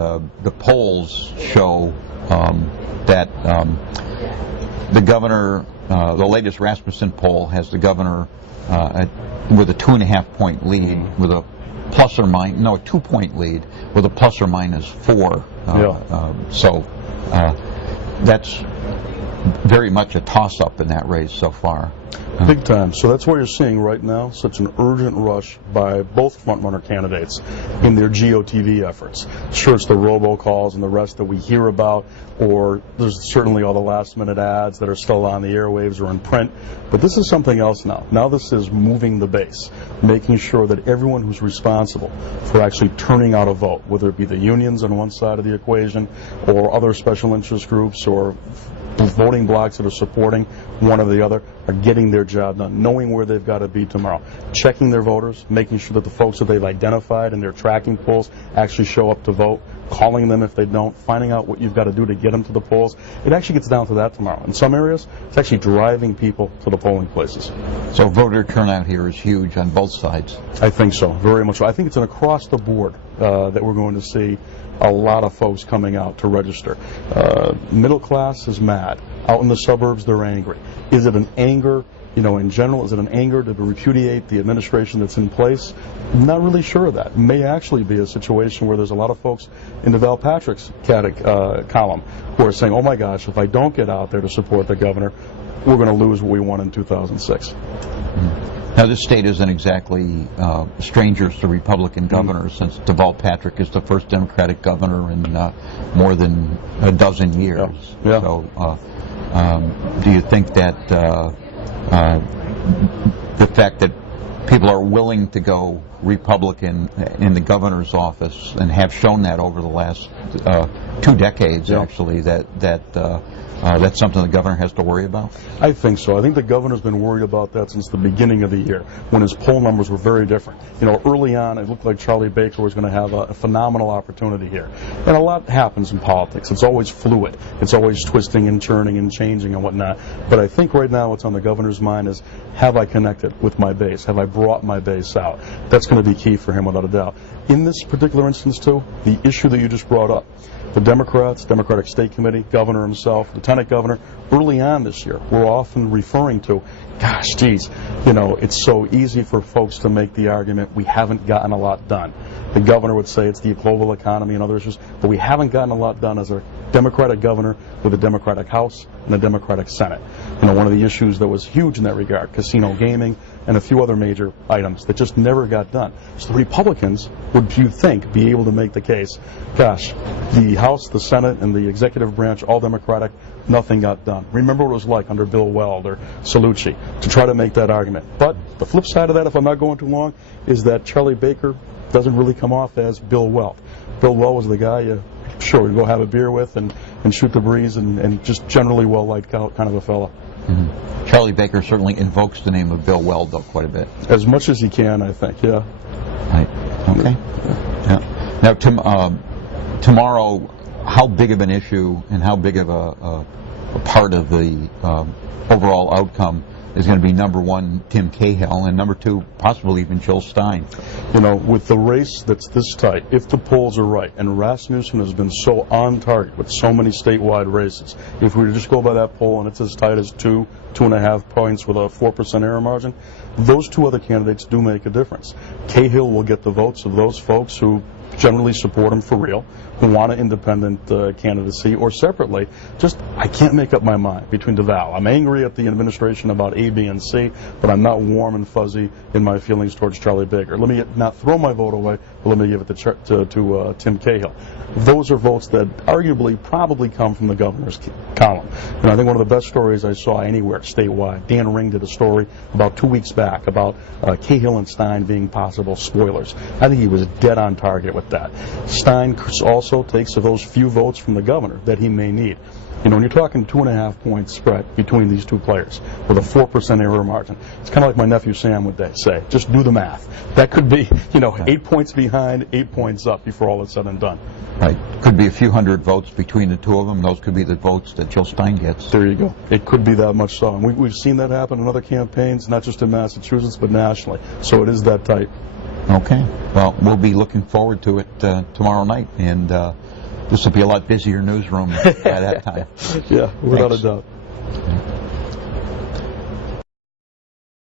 The polls show that the governor, the latest Rasmussen poll has the governor with a 2.5-point lead, with a plus or minus, no, a 2-point lead with a plus or minus 4. So that's very much a toss-up in that race so far. Big time. So that's why you're seeing right now such an urgent rush by both front-runner candidates in their GOTV efforts. Sure, it's the robocalls and the rest that we hear about, or there's certainly all the last-minute ads that are still on the airwaves or in print, but this is something else now. Now this is moving the base, making sure that everyone who's responsible for actually turning out a vote, whether it be the unions on one side of the equation or other special interest groups or voting blocks that are supporting one or the other, are getting their job done, knowing where they've got to be tomorrow, checking their voters, making sure that the folks that they've identified in their tracking polls actually show up to vote, calling them if they don't, finding out what you've got to do to get them to the polls. It actually gets down to that tomorrow. In some areas, it's actually driving people to the polling places. So voter turnout here is huge on both sides. I think so, very much so. I think it's an across the board that we're going to see a lot of folks coming out to register. Middle class is mad. Out in the suburbs, they're angry. Is it an anger, in general, is it an anger to repudiate the administration that's in place? I'm not really sure of that. It may actually be a situation where there's a lot of folks in the Val Patrick's column who are saying, oh my gosh, if I don't get out there to support the governor, we're going to lose what we won in 2006. Now, this state isn't exactly strangers to Republican governors, since Deval Patrick is the first Democratic governor in more than a dozen years. Yeah. So, do you think that the fact that people are willing to go Republican in the governor's office, and have shown that over the last 2 decades, actually, that's something the governor has to worry about? I think so. I think the governor's been worried about that since the beginning of the year, when his poll numbers were very different. Early on, it looked like Charlie Baker was going to have a phenomenal opportunity here. And a lot happens in politics. It's always fluid. It's always twisting and turning and changing and whatnot. But I think right now what's on the governor's mind is, have I connected with my base? Have I brought my base out? That's going to be key for him, without a doubt. In this particular instance, too, the issue that you just brought up, the Democrats, Democratic State Committee, governor himself, lieutenant governor, early on this year, were often referring to, gosh, geez, it's so easy for folks to make the argument we haven't gotten a lot done. The governor would say it's the global economy and other issues, but we haven't gotten a lot done as a Democratic governor with a Democratic House and a Democratic Senate. One of the issues that was huge in that regard, casino gaming and a few other major items that just never got done. So the Republicans would, you think, be able to make the case, gosh, the House, the Senate, and the executive branch, all Democratic, nothing got done. Remember what it was like under Bill Weld or Cellucci to try to make that argument. But the flip side of that, if I'm not going too long, is that Charlie Baker doesn't really come off as Bill Weld. Bill Weld was the guy you go have a beer with and shoot the breeze, and just generally well-liked kind of a fella. Mm-hmm. Charlie Baker certainly invokes the name of Bill Weld, though, quite a bit. As much as he can, I think, yeah. Right. Okay. Yeah. Now, tomorrow, how big of an issue and how big of a part of the overall outcome is going to be, number one, Tim Cahill, and number two, possibly even Jill Stein? With the race that's this tight, if the polls are right, and Rasmussen has been so on target with so many statewide races, if we were to just go by that poll and it's as tight as 2.5 points with a 4% error margin, those two other candidates do make a difference. Cahill will get the votes of those folks who generally support him for real, who want an independent candidacy, or separately, I can't make up my mind between Deval. I'm angry at the administration about A, B, and C, but I'm not warm and fuzzy in my feelings towards Charlie Baker. Let me not throw my vote away, but let me give it to Tim Cahill. Those are votes that arguably probably come from the governor's column. I think one of the best stories I saw anywhere statewide, Dan Ring did a story about 2 weeks back about Cahill and Stein being possible spoilers. I think he was dead on target with that. Stein also takes those few votes from the governor that he may need. When you're talking 2.5 point spread between these two players with a 4% error margin, it's kind of like my nephew Sam would say, just do the math. That could be, 8 points behind, 8 points up before all is said and done. Right. Could be a few hundred votes between the two of them. Those could be the votes that Jill Stein gets. There you go. It could be that much so. And we've seen that happen in other campaigns, not just in Massachusetts, but nationally. So it is that tight. Okay. Well, we'll be looking forward to it tomorrow night, and this will be a lot busier newsroom by that time. Yeah, without Thanks. a doubt.